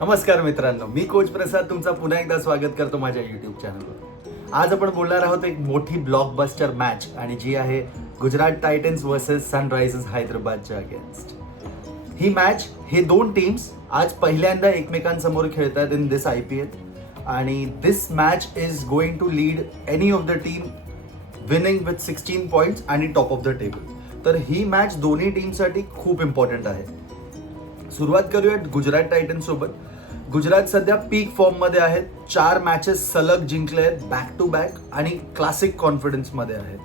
नमस्कार मित्रांनो, मी कोच प्रसाद तुमचा पुन्हा एकदा स्वागत करतो माझ्या यूट्यूब चॅनलवर. आज आपण बोलणार आहोत एक मोठी ब्लॉकबस्टर मॅच आणि जी आहे गुजरात टायटन्स वर्सेस सनरायझर्स हैदराबादच्या अगेन्स्ट. ही मॅच हे दोन टीम्स आज पहिल्यांदा एकमेकांसमोर खेळतात इन दिस IPL आणि this match is going to lead any of the team winning with 16 points आणि टॉप ऑफ द टेबल. तर ही मॅच दोन्ही टीमसाठी खूप इम्पॉर्टंट आहे. सुरुवात करूया गुजरात टायटन्स सोबत. गुजरात सध्या पीक फॉर्म मध्ये आहेत. 4 मॅचेस सलग जिंकले आहेत बॅक टू बॅक आणि क्लासिक कॉन्फिडन्स मध्ये आहेत.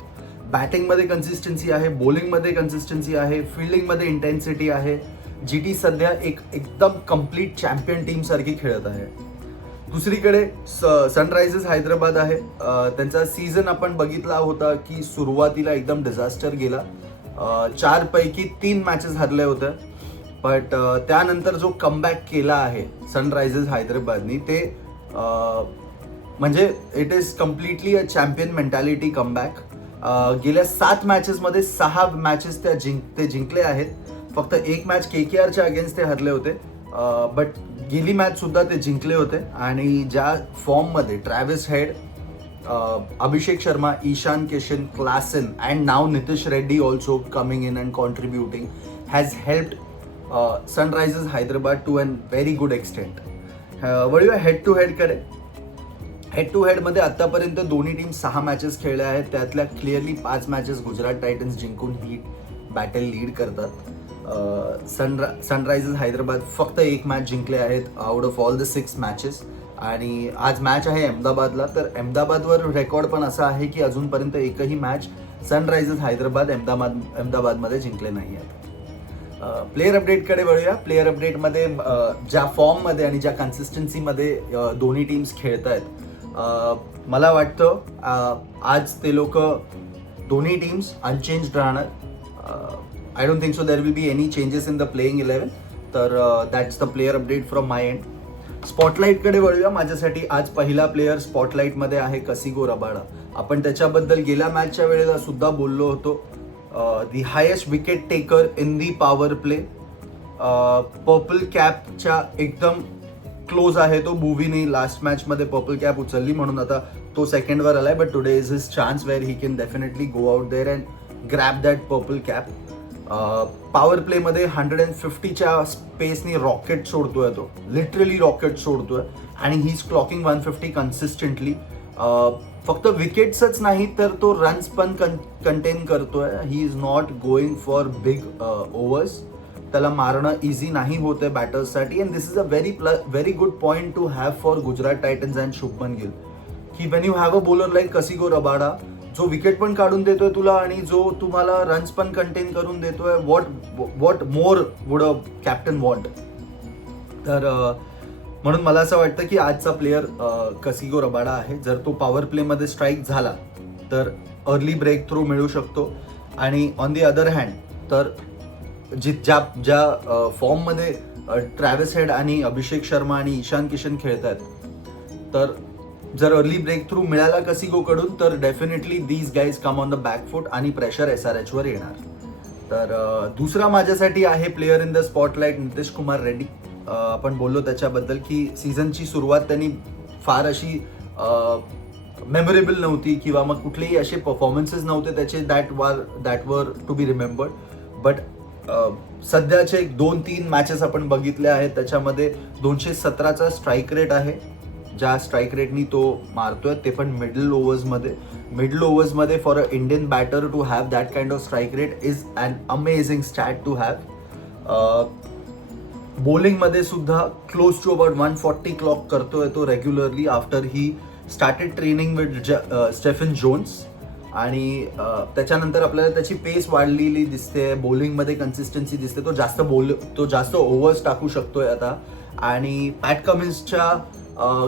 बॅटिंग मध्ये कन्सिस्टन्सी आहे, बॉलिंग मध्ये कन्सिस्टन्सी आहे, फिल्डिंग मध्ये इंटेन्सिटी आहे. GT सध्या एकदम कम्प्लीट चॅम्पियन टीम सारखी खेळत आहे. दुसरीकडे सनरायझर्स हैदराबाद आहे. त्यांचा सीझन आपण बघितला होता की सुरुवातीला एकदम डिझास्टर गेला. 4 पैकी 3 मॅचेस हरले होते. बट त्यानंतर जो कमबॅक केला आहे सनरायझर्स हैदराबादनी ते म्हणजे it is completely a champion mentality comeback. गेल्या 7 मॅचेसमध्ये 6 मॅचेस ते जिंकले आहेत. फक्त एक मॅच KKRच्या अगेन्स्ट ते हरले होते. बट गेली मॅच सुद्धा ते जिंकले होते आणि ज्या फॉर्ममध्ये Travis Head, Abhishek Sharma, Ishan Kishan, Klaasen and now Nitish Reddy also coming in and contributing has helped Sunrisers Hyderabad to an very good extent. वळूया हेड टू हेडकडे. हेड टू हेडमध्ये आत्तापर्यंत दोन्ही टीम 6 मॅचेस खेळल्या आहेत. त्यातल्या क्लिअरली 5 मॅचेस गुजरात टायटन्स जिंकून ही बॅटल लीड करतात. सनरायझर्स हैदराबाद फक्त एक मॅच जिंकले आहेत out of all the 6 matches. आणि आज मॅच आहे अहमदाबादला. तर अहमदाबादवर रेकॉर्ड पण असा आहे की अजूनपर्यंत एकही मॅच सनरायझर्स हैदराबाद अहमदाबादमध्ये जिंकले नाही आहेत. प्लेयर अपडेटकडे वळूया. प्लेयर अपडेटमध्ये ज्या फॉर्ममध्ये आणि ज्या कन्सिस्टन्सीमध्ये दोन्ही टीम्स खेळत आहेत, मला वाटतं आज ते लोक दोन्ही टीम्स अनचेंज्ड राहणार. I don't think so there will be any changes in the playing 11. तर that's the player update from my end. स्पॉटलाईटकडे वळूया. माझ्यासाठी आज पहिला प्लेयर स्पॉटलाईटमध्ये आहे कसिगो रबाडा. आपण त्याच्याबद्दल गेल्या मॅचच्या वेळेला सुद्धा बोललो होतो. the highest wicket taker in the power play. Purple कॅपच्या एकदम क्लोज आहे तो. भुवीने लास्ट मॅच मध्ये पर्पल कॅप उचलली म्हणून आता तो सेकंडवर आलाय. But today is his chance where he can definitely go out there and grab that purple cap. Power play मध्ये 150च्या स्पेसनी रॉकेट सोडतोय तो. लिटरली रॉकेट सोडतोय आणि ही इज क्लॉकिंग 150 कन्सिस्टंटली. फक्त विकेट्सच नाही तर तो रन्स पण कंटेन करतोय. He is not going for big overs. त्याला मारणं इझी नाही होत आहे बॅटर्ससाठी. And this is a very good point to have for Gujarat Titans and Shubman Gill की when you have a bowler like Kagiso Rabada जो विकेट पण काढून देतोय तुला आणि जो तुम्हाला रन्स पण कंटेन करून देतोय. What more would a captain want. तर म्हणून मला असं वाटतं की आजचा प्लेयर कसिगो रबाडा आहे. जर तो पॉवर प्लेमध्ये स्ट्राईक झाला तर अर्ली ब्रेक थ्रू मिळू शकतो. आणि ऑन दी अदर हँड तर ज्या फॉर्ममध्ये ट्रॅव्हिस हेड आणि अभिषेक शर्मा आणि ईशान किशन खेळतात, तर जर अर्ली ब्रेक थ्रू मिळाला कसिगोकडून तर definitely these guys come on the back foot आणि प्रेशर SRH वर येणार. तर दुसरा माझ्यासाठी आहे player in the spotlight Nitish Kumar Reddy. आपण बोललो त्याच्याबद्दल की सीझनची सुरुवात त्यांनी फार अशी मेमोरेबल नव्हती किंवा मग कुठलेही असे परफॉर्मन्सेस नव्हते त्याचे दॅट वर टू बी रिमेंबर्ड. बट सध्याचे 2-3 मॅचेस आपण बघितल्या आहेत त्याच्यामध्ये 217चा स्ट्राईक रेट आहे. ज्या स्ट्राईक रेटनी तो मारतोय ते पण मिडल ओव्हर्समध्ये for a Indian batter to have that kind of strike rate is an amazing stat to have. बॉलिंगमध्ये सुद्धा क्लोज टू अबाउट 140 क्लॉक करतोय तो regularly after he started training with Stephen Jones. आणि त्याच्यानंतर आपल्याला त्याची पेस वाढलेली दिसते. बॉलिंगमध्ये कन्सिस्टन्सी दिसते. तो जास्त ओव्हर्स टाकू शकतोय आता. आणि पॅट कमिन्सच्या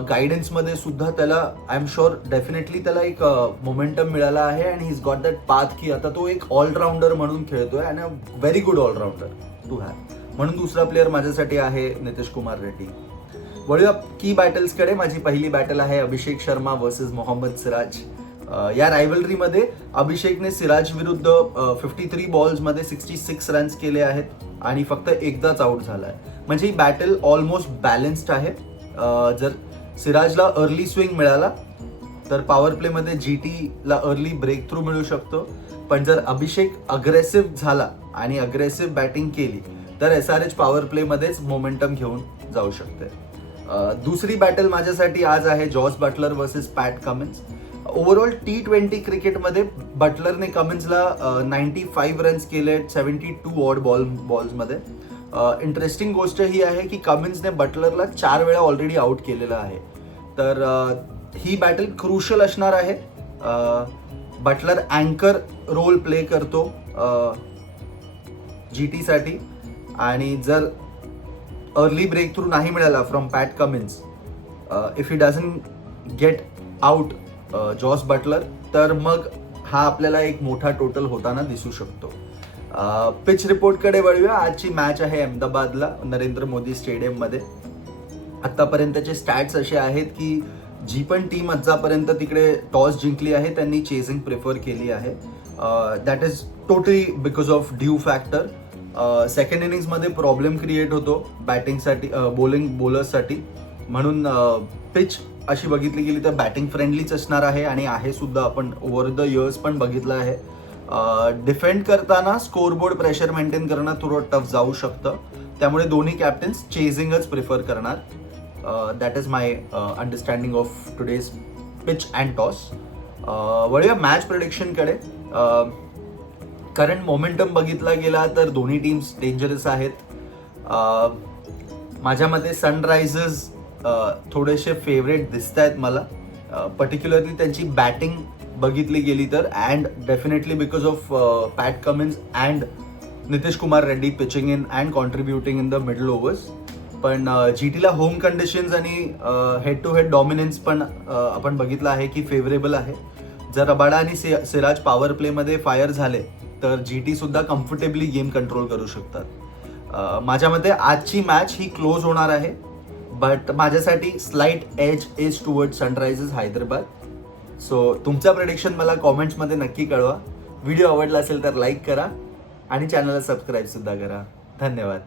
गायडन्समध्ये सुद्धा त्याला आय एम शुअर डेफिनेटली त्याला एक मोमेंटम मिळाला आहे. आणि he is got that path की आता तो एक ऑलराऊंडर म्हणून खेळतोय and a very good allrounder to have. म्हणून दुसरा प्लेयर माझ्यासाठी आहे नितीश कुमार रेड्डी. वळूया की बॅटल्सकडे. माझी पहिली बॅटल आहे अभिषेक शर्मा वर्सेस मोहम्मद सिराज. या रायव्हलरीमध्ये अभिषेकने सिराज विरुद्ध 53 बॉल्समध्ये 66 रन्स केले आहेत आणि फक्त एकदाच आउट झालाय. म्हणजे ही बॅटल ऑलमोस्ट बॅलन्स्ड आहे. जर सिराजला अर्ली स्विंग मिळाला तर पॉवर प्लेमध्ये GTला अर्ली ब्रेक थ्रू मिळू शकतो. पण जर अभिषेक अग्रेसिव्ह झाला आणि अग्रेसिव्ह बॅटिंग केली तर SRH पॉवर प्लेमध्येच मोमेंटम घेऊन जाऊ शकते. दुसरी बॅटल माझ्यासाठी आज आहे जॉस बटलर वर्सेस पॅट कमिन्स. ओव्हरऑल T20 क्रिकेटमध्ये बटलरने कमिन्सला 95 रन्स केले 72 ऑड बॉल्समध्ये. इंटरेस्टिंग गोष्ट ही आहे की कमिन्सने बटलरला 4 वेळा ऑलरेडी आउट केलेला आहे. तर ही बॅटल क्रुशल असणार आहे. बटलर अँकर रोल प्ले करतो GTसाठी आणि जर अर्ली ब्रेक थ्रू नाही मिळाला from Pat Cummins, if he doesn't get out Jos Buttler, तर मग हा आपल्याला एक मोठा टोटल होताना दिसू शकतो. पिच रिपोर्टकडे वळूया. आजची मॅच आहे अहमदाबादला नरेंद्र मोदी स्टेडियममध्ये. आत्तापर्यंतचे स्टॅट्स असे आहेत की जी पण टीम आजपर्यंत तिकडे टॉस जिंकली आहे त्यांनी चेसिंग प्रिफर केली आहे. That is totally because of dew factor. Second इनिंग्समध्ये प्रॉब्लेम क्रिएट होतो बॅटिंगसाठी, बॉलर्ससाठी. म्हणून पिच अशी बघितली गेली तर बॅटिंग फ्रेंडलीच असणार आहे आणि आहे सुद्धा. आपण ओव्हर द इयर्स पण बघितलं आहे. डिफेंड करताना स्कोरबोर्ड प्रेशर मेंटेन करणं थोडं टफ जाऊ शकतं. त्यामुळे दोन्ही कॅप्टन्स चेझिंगच प्रिफर करणार. That is my understanding of today's pitch and toss. वळूया मॅच प्रेडिक्शनकडे. करंट मोमेंटम बघितला गेला तर दोन्ही टीम्स डेंजरस आहेत. माझ्या मते सनरायझर्स थोडेसे फेवरेट दिसत आहेत मला, पर्टिक्युलरली त्यांची बॅटिंग बघितली गेली तर. And definitely because of Pat Cummins and Nitish Kumar Reddy pitching in and contributing in the middle overs. पण GTला होम कंडिशन्स आणि हेड टू हेड डॉमिनन्स पण आपण बघितलं आहे की फेवरेबल आहे. जर रबाडा आणि सिराज पॉवर प्लेमध्ये फायर झाले तर GT सुद्धा कम्फर्टेबली गेम कंट्रोल करू शकतात. माझ्या मते आजची मॅच ही क्लोज होणार आहे. बट माझ्यासाठी slight edge is toward Sunrisers Hyderabad. So तुमचं प्रेडिक्शन मला कॉमेंट्समध्ये नक्की कळवा. व्हिडिओ आवडला असेल तर लाईक करा आणि चॅनलला सबस्क्राईब सुद्धा करा. धन्यवाद.